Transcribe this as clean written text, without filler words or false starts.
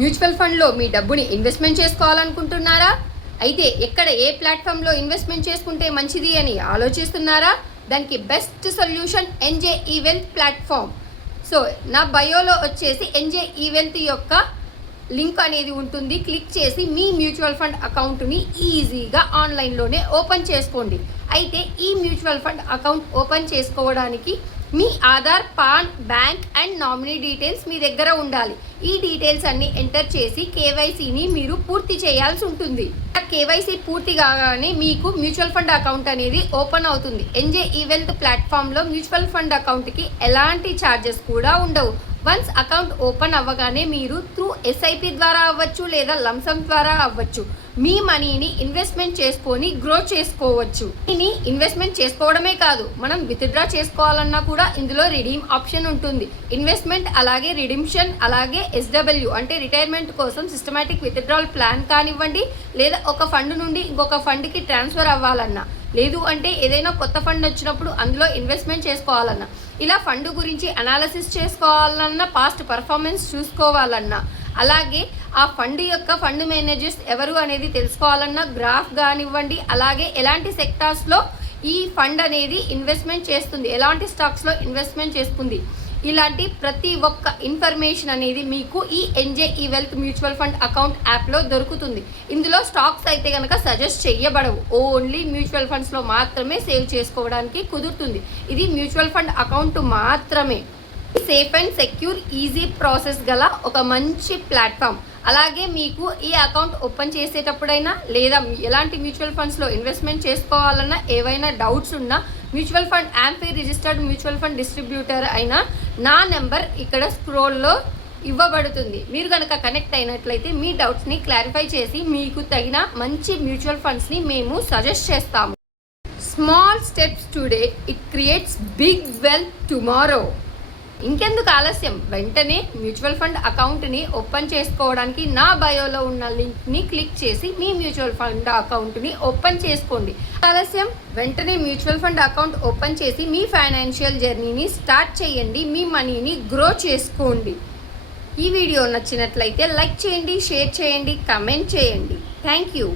Mutual ఫండ్లో మీ డబ్బుని investment చేసుకోవాలనుకుంటున్నారా? అయితే ఎక్కడ ఏ ప్లాట్ఫామ్లో ఇన్వెస్ట్మెంట్ చేసుకుంటే మంచిది అని ఆలోచిస్తున్నారా? దానికి best solution NJ e wealth platform. So నా బయోలో వచ్చేసి ఎన్జే ఈవెల్త్ యొక్క లింక్ అనేది ఉంటుంది. క్లిక్ చేసి మీ మ్యూచువల్ ఫండ్ అకౌంట్ని ఈజీగా ఆన్లైన్లోనే ఓపెన్ చేసుకోండి. అయితే ఈ మ్యూచువల్ ఫండ్ అకౌంట్ ఓపెన్ చేసుకోవడానికి మీ Aadhaar, PAN, bank and nominee details మీ దగ్గర ఉండాలి. ఈ డీటెయిల్స్ అన్ని ఎంటర్ చేసి కేవైసీని మీరు పూర్తి చేయాల్సి ఉంటుంది. కేవైసీ పూర్తి కాగానే మీకు మ్యూచువల్ ఫండ్ అకౌంట్ అనేది ఓపెన్ అవుతుంది. ఎన్జే ఈవెల్త్ ప్లాట్ఫామ్లో మ్యూచువల్ ఫండ్ అకౌంట్కి ఎలాంటి ఛార్జెస్ కూడా ఉండవు. వన్స్ అకౌంట్ ఓపెన్ అవ్వగానే మీరు త్రూ ఎస్ఐపి ద్వారా అవ్వచ్చు లేదా లంసమ్ ద్వారా అవ్వచ్చు మీ మనీని ఇన్వెస్ట్మెంట్ చేసుకొని గ్రో చేసుకోవచ్చు. దీన్ని ఇన్వెస్ట్మెంట్ చేసుకోవడమే కాదు, మనం విత్డ్రా చేసుకోవాలన్నా కూడా ఇందులో రిడీమ్ ఆప్షన్ ఉంటుంది. ఇన్వెస్ట్మెంట్ అలాగే రిడిమ్షన్ అలాగే ఎస్డబ్ల్యూ అంటే రిటైర్మెంట్ కోసం సిస్టమాటిక్ విత్డ్రాల్ ప్లాన్ కానివ్వండి, లేదా ఒక ఫండ్ నుండి ఇంకొక ఫండ్కి ట్రాన్స్ఫర్ అవ్వాలన్నా, లేదు అంటే ఏదైనా కొత్త ఫండ్ వచ్చినప్పుడు అందులో ఇన్వెస్ట్మెంట్ చేసుకోవాలన్నా, ఇలా ఫండ్ గురించి అనాలిసిస్ చేసుకోవాలన్నా, పాస్ట్ పర్ఫార్మెన్స్ చూసుకోవాలన్నా, అలాగే ఆ ఫండ్ యొక్క ఫండ్ మేనేజర్స్ ఎవరు అనేది తెలుసుకోవాలన్నా గ్రాఫ్ కానివ్వండి, అలాగే ఎలాంటి సెక్టార్స్లో ఈ ఫండ్ అనేది ఇన్వెస్ట్మెంట్ చేస్తుంది, ఎలాంటి స్టాక్స్లో ఇన్వెస్ట్మెంట్ చేస్తుంది, ఇలాంటి ప్రతి ఒక్క ఇన్ఫర్మేషన్ అనేది మీకు ఈ ఎన్జే ఈవెల్త్ మ్యూచువల్ ఫండ్ అకౌంట్ యాప్లో దొరుకుతుంది. ఇందులో స్టాక్స్ అయితే కనుక సజెస్ట్ చేయబడవు, ఓన్లీ మ్యూచువల్ ఫండ్స్లో మాత్రమే సేవ్ చేసుకోవడానికి కుదురుతుంది. ఇది మ్యూచువల్ ఫండ్ అకౌంట్ మాత్రమే. Safe and secure easy process గల ఒక మంచి ప్లాట్ఫామ్. అలాగే మీకు ఈ అకౌంట్ ఓపెన్ చేసేటప్పుడైనా లేదా ఎలాంటి మ్యూచువల్ ఫండ్స్లో ఇన్వెస్ట్మెంట్ చేసుకోవాలన్నా ఏవైనా డౌట్స్ ఉన్నా mutual fund amphi registered mutual fund distributor అయిన నా నెంబర్ ఇక్కడ స్క్రోల్లో ఇవ్వబడుతుంది. మీరు కనుక కనెక్ట్ అయినట్లయితే మీ డౌట్స్ని క్లారిఫై చేసి మీకు తగిన మంచి మ్యూచువల్ ఫండ్స్ని మేము సజెస్ట్ చేస్తాము. Small steps today it creates big wealth tomorrow. ఇంకెందుకు ఆలస్యం, వెంటనే మ్యూచువల్ ఫండ్ అకౌంట్ని ఓపెన్ చేసుకోవడానికి నా బయోలో ఉన్న లింక్ని క్లిక్ చేసి మీ మ్యూచువల్ ఫండ్ అకౌంట్ని ఓపెన్ చేసుకోండి. ఆలస్యం, వెంటనే మ్యూచువల్ ఫండ్ అకౌంట్ ఓపెన్ చేసి మీ ఫైనాన్షియల్ జర్నీని స్టార్ట్ చేయండి, మీ మనీని గ్రో చేసుకోండి. ఈ వీడియో నచ్చినట్లయితే లైక్ చేయండి, షేర్ చేయండి, కమెంట్ చేయండి. Thank you.